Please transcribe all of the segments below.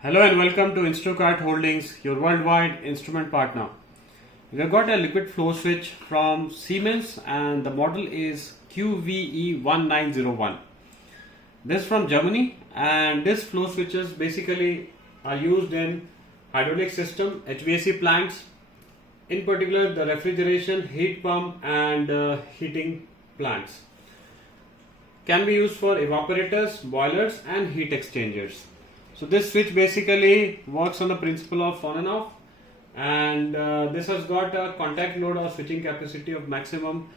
Hello and welcome to Instacart Holdings, your worldwide instrument partner. We have got a liquid flow switch from Siemens and the model is QVE1901. This is from Germany, and this flow switches basically are used in hydraulic system, HVAC plants, in particular the refrigeration, heat pump and heating plants. Can be used for evaporators, boilers and heat exchangers. So this switch basically works on the principle of on and off, and this has got a contact load or switching capacity of maximum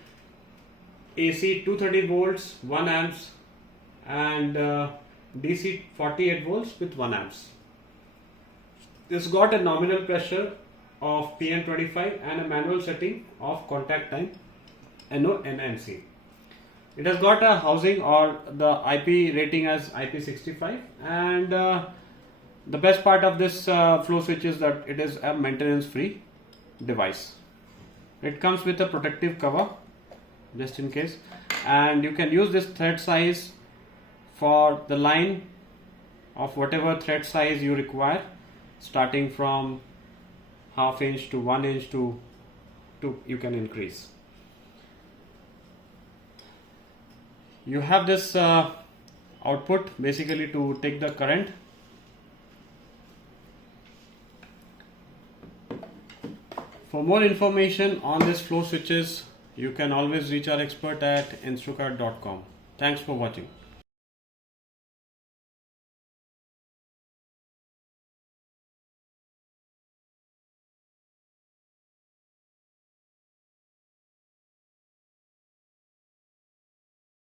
AC 230 volts 1 amps and DC 48 volts with 1 amps. This got a nominal pressure of PN25 and a manual setting of contact time NONNC. It has got a housing or the IP rating as IP65, and the best part of this flow switch is that it is a maintenance free device. It comes with a protective cover just in case, and you can use this thread size for the line of whatever thread size you require, starting from ½ inch to 1 inch to you can increase. You have this output basically to take the current. For more information on this flow switches, you can always reach our expert at instacart.com. Thanks for watching.